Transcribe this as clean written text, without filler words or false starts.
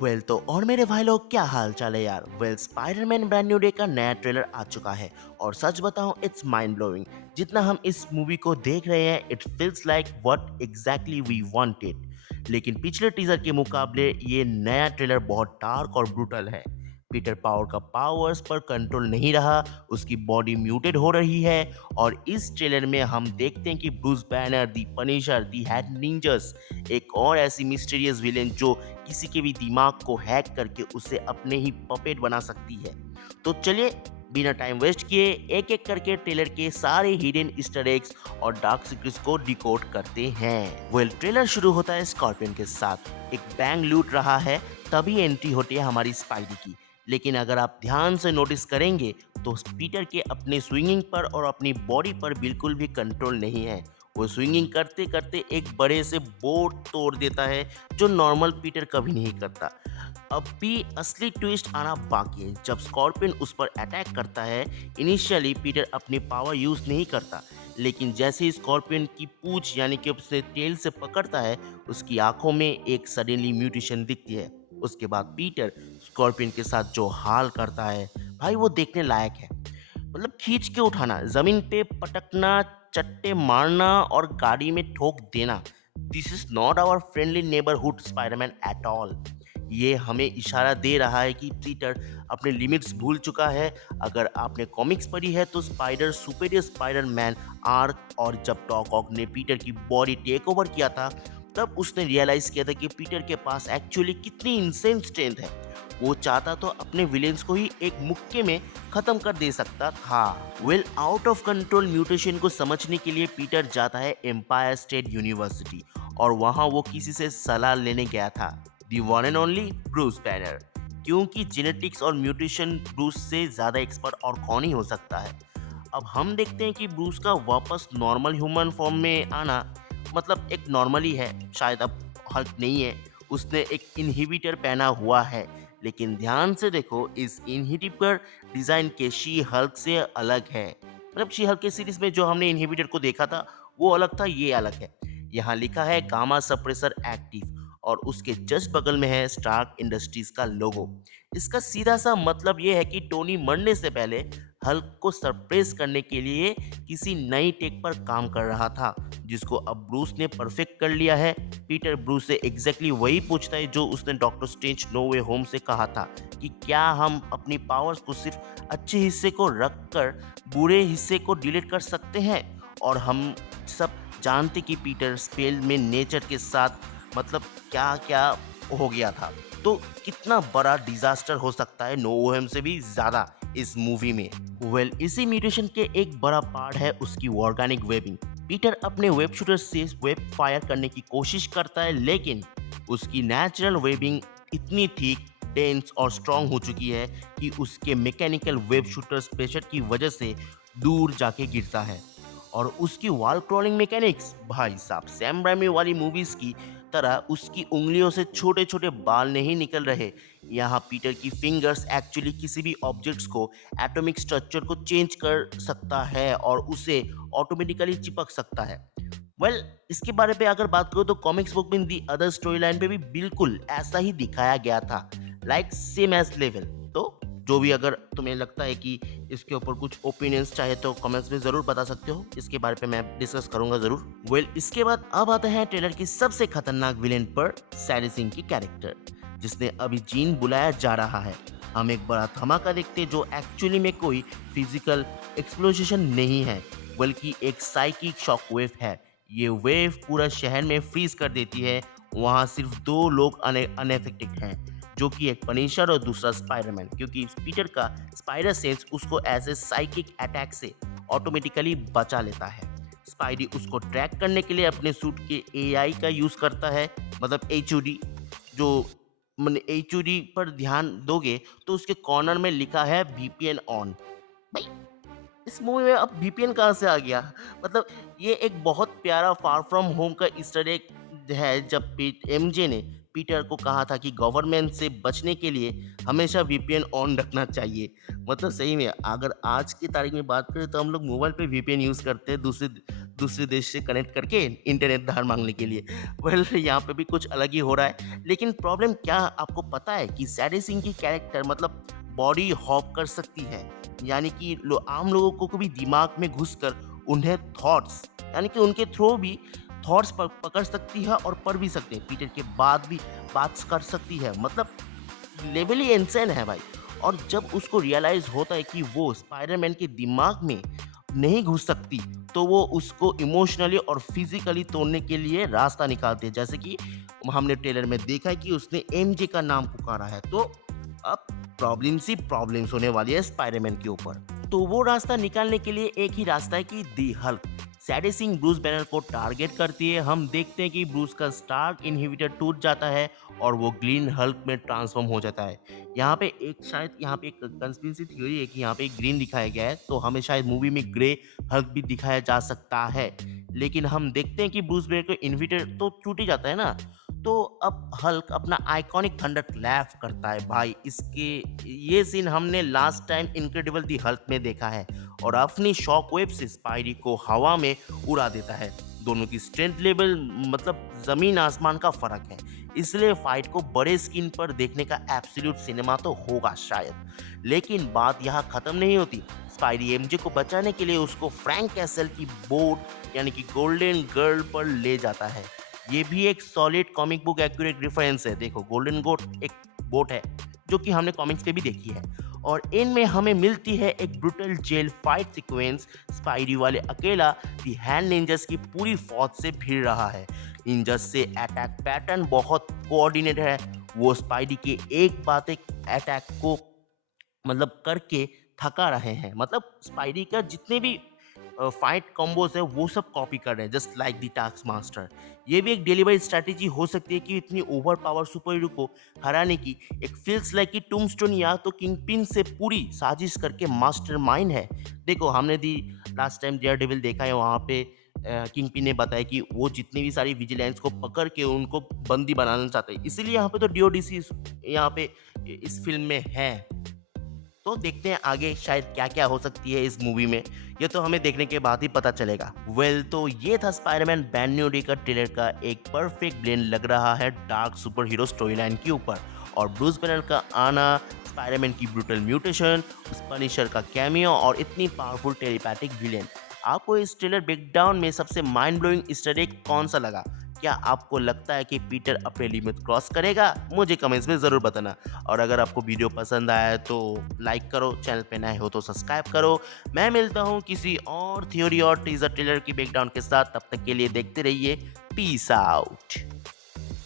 तो और मेरे भाई लोग क्या हाल चाल है यार। स्पाइडरमैन ब्रांड न्यू डे का नया ट्रेलर आ चुका है और सच बताऊं इट्स माइंड ब्लोइंग। जितना हम इस मूवी को देख रहे हैं it feels like what exactly we wanted. लेकिन पिछले टीजर के मुकाबले ये नया ट्रेलर बहुत डार्क और ब्रूटल है। पीटर पावर का पावर्स पर कंट्रोल नहीं रहा, उसकी बॉडी म्यूटेड हो रही है। और इस ट्रेलर में हम देखते हैं कि Bruce Banner, the Punisher, the head ninjas, एक और ऐसी मिस्टीरियस विलेन जो किसी के भी दिमाग को हैक करके उसे अपने ही पपेट बना सकती है। तो चलिए बिना टाइम वेस्ट किए एक एक करके ट्रेलर के सारे हिडन ईस्टर एग्स और डार्क सीक्रेट्स को डिकोड करते हैं। ट्रेलर शुरू होता है स्कॉर्पियन के साथ, एक बैंक लूट रहा है, तभी एंट्री होती है हमारी स्पाइडी की। लेकिन अगर आप ध्यान से नोटिस करेंगे तो पीटर के अपने स्विंगिंग पर और अपनी बॉडी पर बिल्कुल भी कंट्रोल नहीं है। वो स्विंगिंग करते करते एक बड़े से बोर्ड तोड़ देता है जो नॉर्मल पीटर कभी नहीं करता। अब भी असली ट्विस्ट आना बाकी है। जब स्कॉर्पियन उस पर अटैक करता है, इनिशियली पीटर अपनी पावर यूज नहीं करता, लेकिन जैसे ही स्कॉर्पियन की पूंछ यानी कि उसे टेल से पकड़ता है, उसकी आंखों में एक सडनली म्यूटेशन दिखती है। उसके बाद पीटर स्कॉर्पियन के साथ जो हाल करता है भाई वो देखने लायक है। खींच के उठाना, जमीन पे पटकना, चट्टे मारना और गाड़ी में ठोक देना। This is not our friendly neighbourhood Spiderman at all. ये हमें इशारा दे रहा है कि पीटर अपने लिमिट्स भूल चुका है। अगर आपने कॉमिक्स पढ़ी है तो स्पाइडर सुपीरियर स्पाइडरमैन आर्क, और जब डॉक ऑक ने पीटर की बॉडी टेक ओवर किया था तब उसने रियलाइज किया था कि पीटर के पास एक्चुअली कितनी इंसेंट स्ट्रेंथ है। वो चाहता तो अपने विलेंस को ही एक मुक्के में खत्म कर दे सकता था। आउट ऑफ कंट्रोल म्यूटेशन को समझने के लिए पीटर जाता है एम्पायर स्टेट यूनिवर्सिटी और वहां वो किसी से सलाह लेने गया था, the one and only Bruce Banner. क्योंकि जेनेटिक्स और म्यूटेशन ब्रूस से ज्यादा एक्सपर्ट और कौन ही हो सकता है। अब हम देखते हैं कि ब्रूस का वापस नॉर्मल ह्यूमन फॉर्म में आना एक नॉर्मली है, शायद अब हल्क नहीं है। उसने एक इनहिबिटर पहना हुआ है, लेकिन ध्यान से देखो इस इनहिबिटर डिजाइन के शी हल्क से अलग है। शी हल्क के सीरीज में जो हमने इनहिबिटर को देखा था वो अलग था, ये अलग है। यहाँ लिखा है गामा सप्रेसर एक्टिव और उसके जस्ट बगल में है स्टार्क इंडस्ट्रीज का लोगो। इसका सीधा सा मतलब ये है कि टोनी मरने से पहले हल्क को सरप्राइज करने के लिए किसी नई टेक पर काम कर रहा था, जिसको अब ब्रूस ने परफेक्ट कर लिया है। पीटर ब्रूस से एग्जैक्टली वही पूछता है जो उसने डॉक्टर स्ट्रेंज नो वे होम से कहा था कि क्या हम अपनी पावर्स को सिर्फ अच्छे हिस्से को रख कर बुरे हिस्से को डिलीट कर सकते हैं। और हम सब जानते कि पीटर स्पेल में नेचर के साथ क्या क्या हो गया था। तो कितना बड़ा डिजास्टर हो सकता है नो ओहेम से भी ज्यादा इस मूवी में। इसी म्यूटेशन के एक बड़ा पार्ट है उसकी ऑर्गेनिक वेबिंग। पीटर अपने वेब शूटर से वेब फायर करने की कोशिश करता है, लेकिन उसकी नेचुरल वेबिंग इतनी थिक, डेंस और स्ट्रॉन्ग हो चुकी है कि उसके मैकेनिकल वेब शूटर प्रेशर की वजह से दूर जाके गिरता है। और उसकी वॉल क्रॉलिंग मैकेनिक्स भाई साहब सैम राइमी वाली मूवीज की तरह उसकी उंगलियों से छोटे छोटे बाल नहीं निकल रहे। यहाँ पीटर की फिंगर्स एक्चुअली किसी भी ऑब्जेक्ट्स को एटॉमिक स्ट्रक्चर को चेंज कर सकता है और उसे ऑटोमेटिकली चिपक सकता है। इसके बारे पे अगर बात करूँ तो कॉमिक्स बुक में दी अदर स्टोरी लाइन पे भी बिल्कुल ऐसा ही दिखाया गया था, लाइक सेम एज लेवल। तो जो भी अगर तुम्हें लगता है कि इसके ऊपर कुछ ओपिनियंस चाहे तो कमेंट्स में जरूर बता सकते हो, इसके बारे पे मैं डिस्कस करूंगा जरूर। इसके बाद अब आता है ट्रेलर की सबसे खतरनाक विलेन पर, सैडी सिंह की कैरेक्टर जिसने अभी जीन बुलाया जा रहा है। हम एक बड़ा धमाका देखते जो एक्चुअली में कोई फिजिकल एक्सप्लोजेशन नहीं है बल्कि एक साइकिक शॉक वेव है। ये वेव पूरा शहर में फ्रीज कर देती है। वहाँ सिर्फ दो लोग अनएफेक्टेड हैं, जो कि एक पनिशर और दूसरा स्पाइडरमैन, क्योंकि पीटर का स्पाइडर सेंस उसको ऐसे साइकिक अटैक से ऑटोमेटिकली बचा लेता है। स्पाइडी उसको ट्रैक करने के लिए अपने सूट के एआई का यूज करता है, एचओडी। जो एचओडी पर ध्यान दोगे तो उसके कॉर्नर में लिखा है वीपीएन ऑन। भाई इस मूवी में अब वीपीएन कहाँ से आ गया? ये एक बहुत प्यारा फार फ्रॉम होम का ईस्टर एग है, जब एमजे ने पीटर को कहा था कि गवर्नमेंट से बचने के लिए हमेशा वीपीएन ऑन रखना चाहिए। सही में अगर आज की तारीख में बात करें तो हम लोग मोबाइल पे वीपीएन यूज करते हैं दूसरे दूसरे देश से कनेक्ट करके इंटरनेट धार माँगने के लिए। वेल यहाँ पे भी कुछ अलग ही हो रहा है। लेकिन प्रॉब्लम क्या आपको पता है कि सैडी सिंह की कैरेक्टर मतलब बॉडी हॉप कर सकती है। यानी कि आम लोगों को भी दिमाग में घुसकर उन्हें थॉट्स यानी कि उनके थ्रू भी थॉट्स पकड़ सकती है और पढ़ भी सकते हैं। पीटर के बाद भी बात कर सकती है। मतलब लेवल ही इनसेन है भाई। और जब उसको रियलाइज होता है कि वो स्पाइडरमैन के दिमाग में नहीं घुस सकती, तो वो उसको इमोशनली और फिजिकली तोड़ने के लिए रास्ता निकालते हैं। जैसे कि हमने ट्रेलर में देखा है कि उसने एमजे का नाम पुकारा है। तो अब प्रॉब्लम्स ही प्रॉब्लम्स होने वाली है स्पाइडरमैन के ऊपर। तो वो रास्ता निकालने के लिए एक ही रास्ता है कि दी हल्क सैडी सिंह ब्रूस बैनर को टारगेट करती है। हम देखते हैं कि ब्रूस का स्टार्क इनहिबिटर टूट जाता है और वो ग्रीन हल्क में ट्रांसफॉर्म हो जाता है। यहाँ पे एक कंस्पिरेसी थ्योरी है कि यहाँ पे एक ग्रीन दिखाया गया है, तो हमें शायद मूवी में ग्रे हल्क भी दिखाया जा सकता है। लेकिन हम देखते हैं कि ब्रूस बैनर का इनहिबिटर तो टूट ही जाता है ना। तो अब हल्क अपना आइकॉनिक थंडर क्लैप करता है भाई। इसके ये सीन हमने लास्ट टाइम इनक्रेडिबल दी हल्क में देखा है और अपनी शॉक वेव से स्पाइडी को हवा में उड़ा देता है। दोनों की स्ट्रेंथ लेवल मतलब जमीन आसमान का फर्क है। इसलिए फाइट को बड़े स्क्रीन पर देखने का एब्सोल्यूट सिनेमा तो होगा शायद। लेकिन बात यहाँ खत्म नहीं होती। स्पाइडी एमजे को बचाने के लिए उसको फ्रैंक कैसल की बोट यानी कि गोल्डन गर्ल पर ले जाता है। ये भी एक solid comic book accurate reference है। देखो गोल्डन गोट एक बोट है जो कि हमने कॉमिक्स पे भी देखी है। और इनमें हमें मिलती है एक brutal jail fight sequence. Spidey वाले अकेला दी हैंड निंजस की पूरी फौज से भिड़ रहा है। निंजस से अटैक पैटर्न बहुत कोऑर्डिनेटेड है। वो स्पाइडी के एक बात एक अटैक को मतलब करके थका रहे हैं। मतलब स्पाइडी का जितने भी फाइट कॉम्बोज है वो सब कॉपी कर रहे हैं just like the task master. ये भी एक डिलीवरी स्ट्रैटेजी हो सकती है कि इतनी ओवर पावर सुपर हीरो को हराने की एक फील्स लाइक कि टूम्बस्टोन या तो किंग पिन से पूरी साजिश करके मास्टरमाइंड है। देखो हमने the last time Daredevil देखा है, वहाँ पे किंग पिन ने बताया कि वो जितनी भी सारी विजिलेंस को पकड़ के उनको बंदी बनाना चाहते हैं। इसीलिए यहाँ पे तो डीओडीसी यहाँ पे इस फिल्म में है। तो देखते हैं आगे शायद क्या क्या हो सकती है इस मूवी में। ये तो हमें देखने के बाद ही पता चलेगा। तो ये था स्पाइडरमैन ब्रांड न्यू डे का ट्रेलर का एक परफेक्ट ब्लेंड लग रहा है dark super hero story line के ऊपर। और ब्रूस बैनर का आना, स्पाइडरमैन की ब्रूटल म्यूटेशन, उस पनिशर का कैमियो और इतनी पावरफुल टेलीपैथिक विलेन। आपको इस ट्रेलर ब्रेकडाउन में सबसे माइंड ब्लोइंग ईस्टर एग कौन सा लगा? क्या आपको लगता है कि पीटर अपने लिमिट क्रॉस करेगा? मुझे कमेंट्स में ज़रूर बताना। और अगर आपको वीडियो पसंद आया है तो लाइक करो, चैनल पे नए हो तो सब्सक्राइब करो। मैं मिलता हूँ किसी और थ्योरी और टीजर ट्रेलर की ब्रेकडाउन के साथ। तब तक के लिए देखते रहिए। Peace out.